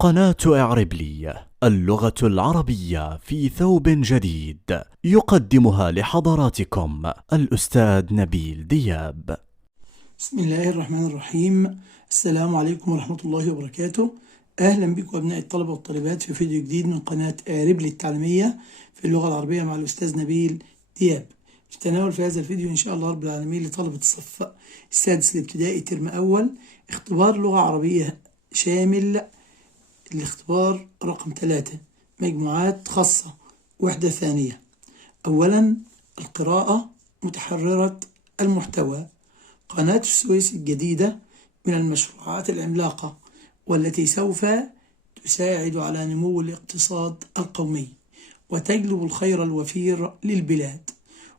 قناة إعرب لي اللغة العربية في ثوب جديد، يقدمها لحضراتكم الأستاذ نبيل دياب. بسم الله الرحمن الرحيم. السلام عليكم ورحمة الله وبركاته. أهلا بكم أبناء الطلبة والطالبات في فيديو جديد من قناة إعرب لي التعليمية في اللغة العربية مع الأستاذ نبيل دياب. نتناول في هذا الفيديو إن شاء الله رب العالمين لطلبة الصف السادس الابتدائي ترم أول اختبار لغة عربية شامل. الاختبار رقم 3 مجموعات خاصة وحدة ثانية. أولا القراءة متحررة المحتوى. قناة السويس الجديدة من المشروعات العملاقة والتي سوف تساعد على نمو الاقتصاد القومي وتجلب الخير الوفير للبلاد،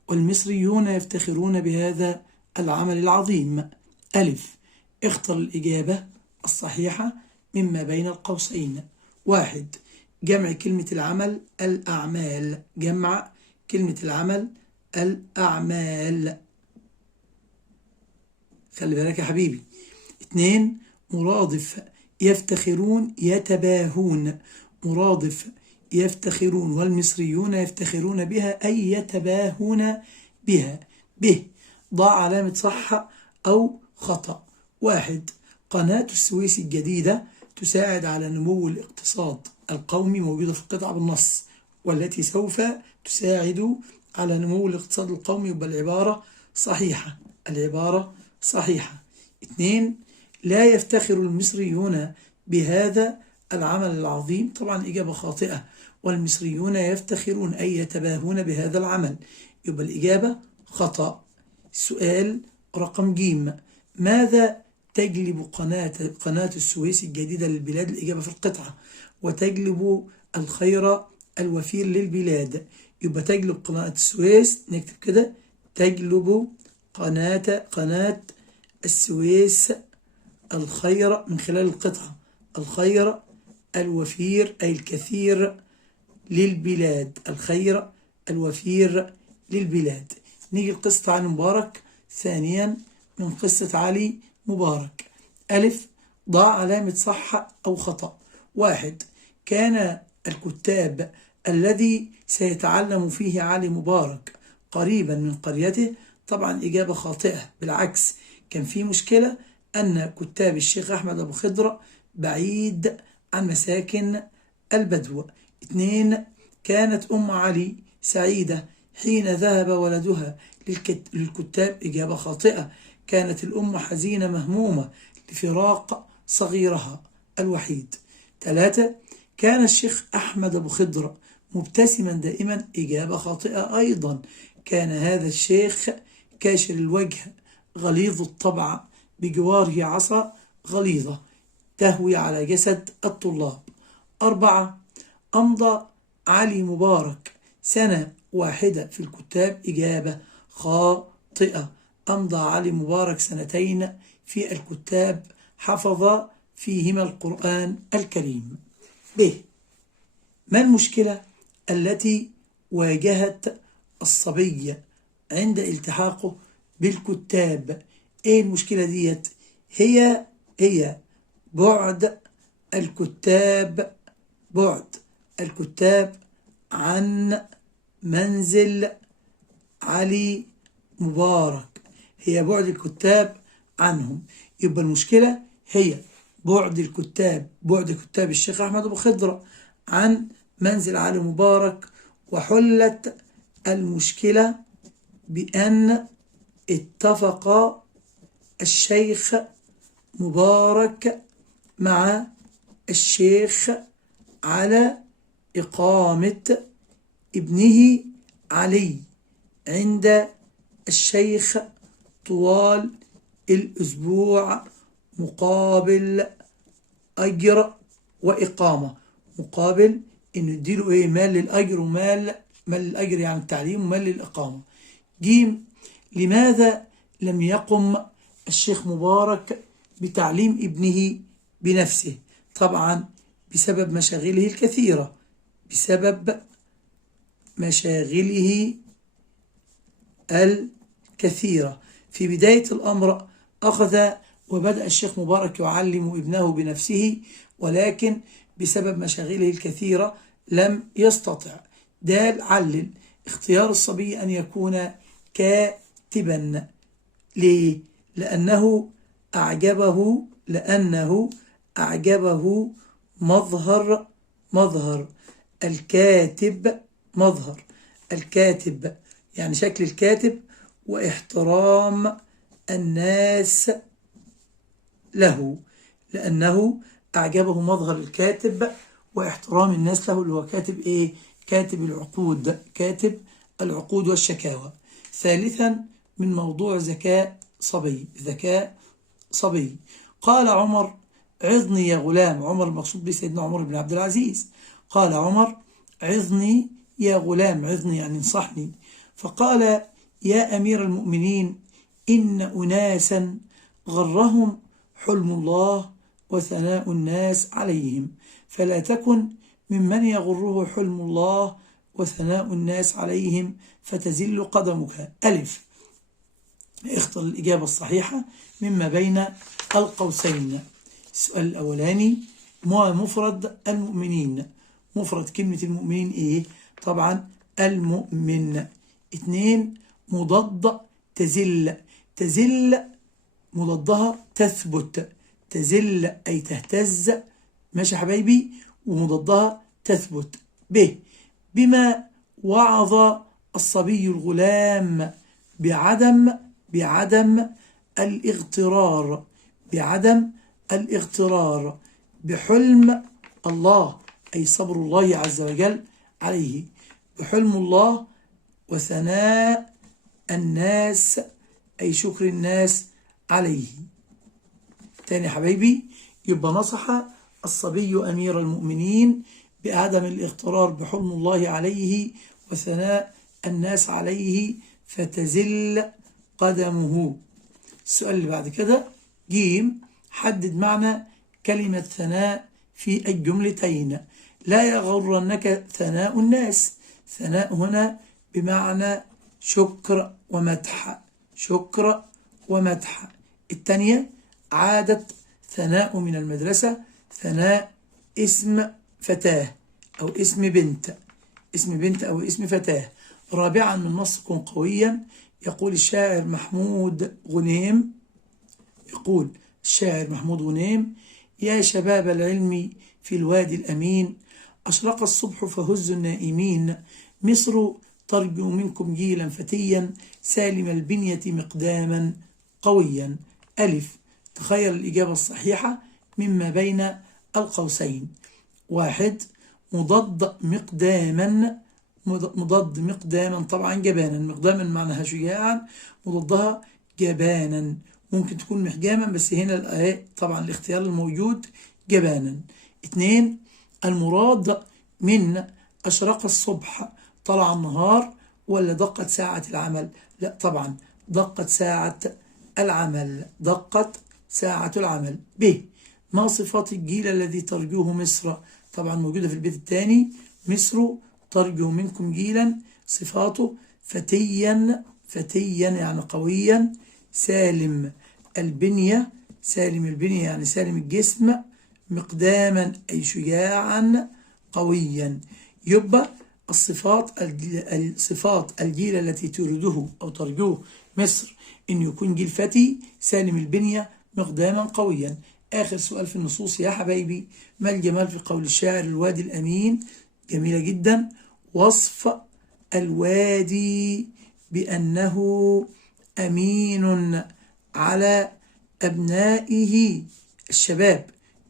والمصريون يفتخرون بهذا العمل العظيم. ألف، اختر الإجابة الصحيحة مما بين القوسين. 1. جمع كلمة العمل الأعمال. جمع كلمة العمل الأعمال، خلي بالك يا حبيبي. 2. مرادف يفتخرون يتباهون. مرادف يفتخرون والمصريون يفتخرون بها أي يتباهون بها. ب. ضع علامة صح أو خطأ. 1. قناة السويس الجديدة تساعد على نمو الاقتصاد القومي، موجودة في القطعة بالنص، والتي سوف تساعد على نمو الاقتصاد القومي، يبقى العبارة صحيحة. العبارة صحيحة. 2. لا يفتخر المصريون بهذا العمل العظيم. طبعا إجابة خاطئة، والمصريون يفتخرون أي يتباهون بهذا العمل، يبقى الإجابة خطأ. السؤال رقم ج. ماذا تجلب قناة السويس الجديدة للبلاد؟ الإجابة في القطعة. وتجلب الخير الوفير للبلاد، يبقى تجلب قناة السويس، نكتب كده تجلب قناة السويس الخير من خلال القطعة، الخير الوفير أي الكثير للبلاد، الخير الوفير للبلاد. نيجي لقصة علي مبارك ثانيا من قصة علي مبارك. ألف، ضع علامة صح أو خطأ. 1. كان الكتاب الذي سيتعلم فيه علي مبارك قريبا من قريته. طبعا إجابة خاطئة، بالعكس، كان في مشكلة أن كتاب الشيخ أحمد أبو خضر بعيد عن مساكن البدو. 2. كانت أم علي سعيدة حين ذهب ولدها للكتاب. إجابة خاطئة، كانت الأم حزينة مهمومة لفراق صغيرها الوحيد. 3. كان الشيخ أحمد أبو خضر مبتسما دائما. إجابة خاطئة أيضا، كان هذا الشيخ كاشر الوجه غليظ الطبع بجواره عصا غليظة تهوي على جسد الطلاب. 4. أمضى علي مبارك سنة واحدة في الكتاب. إجابة خاطئة، أمضى علي مبارك سنتين في الكتاب، حفظ فيهما القرآن الكريم. ب. ما المشكلة التي واجهت الصبي عند التحاقه بالكتاب؟ ايه المشكلة ديت؟ هي بعد الكتاب عن منزل علي مبارك. هي بعد الكتاب عنهم، يبقى المشكلة هي بعد كتاب الشيخ أحمد أبو خضر عن منزل علي مبارك. وحلت المشكلة بأن اتفق الشيخ مبارك مع الشيخ على إقامة ابنه علي عند الشيخ طوال الأسبوع مقابل أجر وإقامة. مقابل إنه يديله إيه؟ مال للأجر ومال للأجر يعني التعليم، ومال للإقامة. ج. لماذا لم يقم الشيخ مبارك بتعليم ابنه بنفسه؟ طبعا بسبب مشاغله الكثيرة، في بداية الأمر أخذ وبدأ الشيخ مبارك يعلم ابنه بنفسه، ولكن بسبب مشاغله الكثيرة لم يستطع. د. علل. اختيار الصبي أن يكون كاتبا. ليه؟ لأنه أعجبه مظهر الكاتب. مظهر الكاتب يعني شكل الكاتب، واحترام الناس له. لأنه أعجبه مظهر الكاتب واحترام الناس له، اللي هو كاتب إيه؟ كاتب العقود، كاتب العقود والشكاوى. ثالثا من موضوع ذكاء صبي. قال عمر: عظني يا غلام. عمر المقصود به سيدنا عمر بن عبد العزيز. قال عمر: عظني يا غلام. عظني يعني انصحني. فقال: يا أمير المؤمنين، إن أناسا غرهم حلم الله وثناء الناس عليهم، فلا تكن ممن يغره حلم الله وثناء الناس عليهم فتزل قدمك. ألف. اختر الإجابة الصحيحة مما بين القوسين. السؤال الأولاني: ما مفرد المؤمنين؟ مفرد كلمة المؤمنين إيه؟ طبعا المؤمن. 2. مضاد تزل. تزل مضادها تثبت. تزل أي تهتز، ماشي يا حبايبي، ومضادها تثبت. ب. بما وعظ الصبي الغلام بعدم الاغترار. بعدم الاغترار بحلم الله، أي صبر الله عز وجل عليه، بحلم الله، وثناء الناس أي شكر الناس عليه. تاني حبايبي، يبقى نصح الصبي أمير المؤمنين بعدم الاغترار بحلم الله عليه وثناء الناس عليه فتزل قدمه. السؤال اللي بعد كده: ج. حدد معنى كلمة ثناء في الجملتين. لا يغرنك ثناء الناس. ثناء هنا بمعنى شكر ومدح. شكر ومدح. الثانية: عادت ثناء من المدرسة. ثناء اسم فتاة أو اسم بنت. اسم بنت أو اسم فتاة. رابعا من نص كن قويا. يقول الشاعر محمود غنيم: يا شباب العلم في الوادي الأمين، أشرق الصبح فهز النائمين، مصر ترجو منكم جيلا فتيا، سالم البنية مقداما قويا. ألف. تخيل الإجابة الصحيحة مما بين القوسين. 1. مضاد مقداما طبعا جبانا. مقداما معناها شجاعا، مضادها جبانا. ممكن تكون محجاما، بس هنا طبعا الاختيار الموجود جبانا. 2. المراد من أشرق الصبح طلع النهار ولا دقت ساعة العمل؟ لا طبعا دقت ساعة العمل. دقت ساعة العمل. ب. ما صفات الجيل الذي ترجوه مصر؟ طبعا موجودة في البيت الثاني. مصر ترجو منكم جيلا، صفاته فتيا يعني قويا، سالم البنية يعني سالم الجسم، مقداما أي شجاعا قويا. يبقى الصفات الجيل التي تريده أو ترجوه مصر إن يكون جيل فتي سالم البنية مقداما قويا. آخر سؤال في النصوص يا حبايبي: ما الجمال في قول الشاعر الوادي الأمين؟ جميلة جدا. وصف الوادي بأنه أمين على أبنائه الشباب،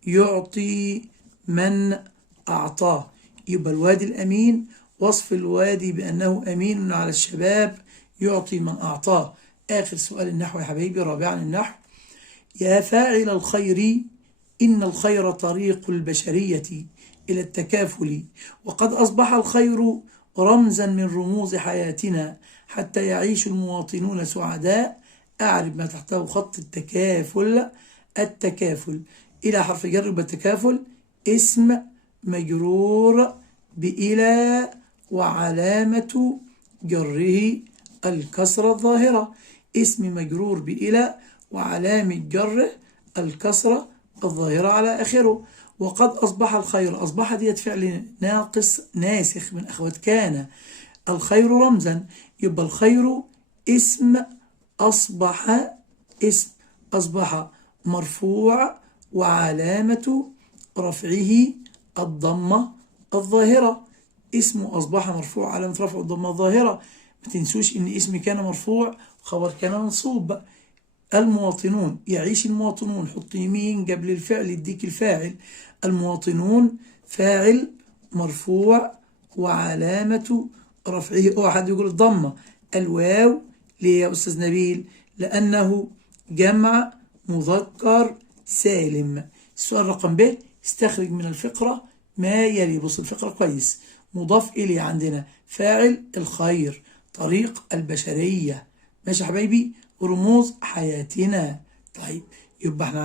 يعطي من أعطاه. يبقى الوادي الأمين وصف الوادي بأنه أمين على الشباب يعطي من أعطاه. آخر سؤال النحو يا حبايبي. رابعا النحو: يا فاعل الخير، إن الخير طريق البشرية إلى التكافل، وقد أصبح الخير رمزا من رموز حياتنا حتى يعيش المواطنون سعداء. أعرف ما تحته خط التكافل إلى حرف جر. بالتكافل اسم مجرور بإلى وعلامة جره الكسرة الظاهرة. اسم مجرور بإلى وعلامة جره الكسرة الظاهرة على آخره. وقد أصبح الخير. أصبح ديت فعل ناقص ناسخ من أخوات كان. الخير رمزا، يبقى الخير اسم أصبح، اسم أصبح مرفوع وعلامة رفعه الضمة الظاهرة. اسم أصبح مرفوع علامة رفعه الضمة الظاهرة. ما تنسوش إن اسم كان مرفوع وخبر كان منصوب. المواطنون، يعيش المواطنون، حط يمين قبل الفعل يديك الفاعل. المواطنون فاعل مرفوع وعلامة رفعه، أو حد يقول الضمة. الواو ليه يا أستاذ نبيل؟ لأنه جمع مذكر سالم. السؤال رقم ب، استخرج من الفقرة ما يلي. بص الفقرة كويس. مضاف إليه عندنا فاعل الخير، طريق البشرية، ماشي يا حبايبي، رموز حياتنا. طيب يبقى احنا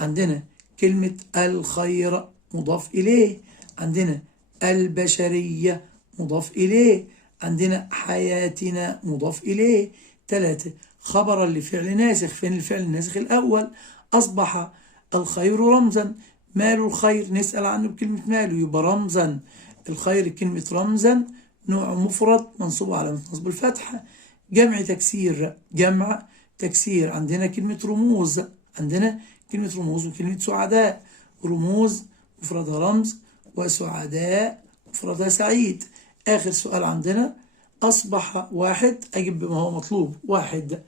عندنا كلمة الخير مضاف إليه، عندنا البشرية مضاف إليه، عندنا حياتنا مضاف إليه. 3 خبرا لفعل ناسخ. فين الفعل الناسخ الأول؟ أصبح الخير رمزا. مال الخير؟ نسأل عنه بكلمة ماله، يبقى رمزا. الخير كلمة رمزا نوع مفرد منصوب على نصب الفتحة. جمع تكسير، جمع تكسير عندنا كلمة رموز، عندنا كلمة رموز وكلمة سعداء. رموز مفردها رمز، وسعداء مفردها سعيد. آخر سؤال عندنا أصبح واحد، أجب بما هو مطلوب. واحد،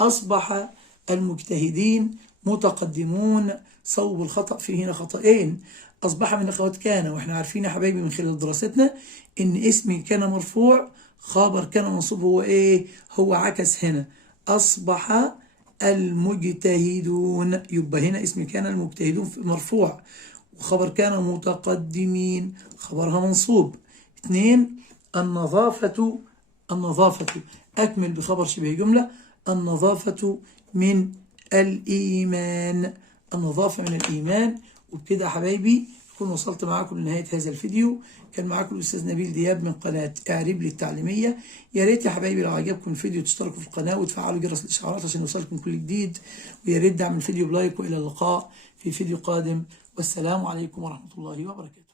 أصبح المجتهدين متقدمون. صوب الخطأ فيه هنا خطأين. أصبح من أخوات كان، وإحنا عارفين يا حبايبي من خلال دراستنا إن اسم كان مرفوع، خبر كان منصوب هو إيه؟ هو عكس هنا. أصبح المجتهدون، يبقى هنا اسم كان المجتهدون مرفوع، وخبر كان متقدمين خبرها منصوب. 2 النظافة أكمل بخبر شبه جملة. النظافة من الإيمان. النظافة من الإيمان. وبكده يا حبايبي أكون وصلت معاكم لنهاية هذا الفيديو. كان معاكم الأستاذ نبيل دياب من قناة اعرب لي التعليمية. يا ريت يا حبايبي لو عجبكم الفيديو تشتركوا في القناة وتفعلوا جرس الإشعارات عشان يوصلكم كل جديد، ويا ريت دعم الفيديو بلايك. وإلى اللقاء في فيديو قادم، والسلام عليكم ورحمة الله وبركاته.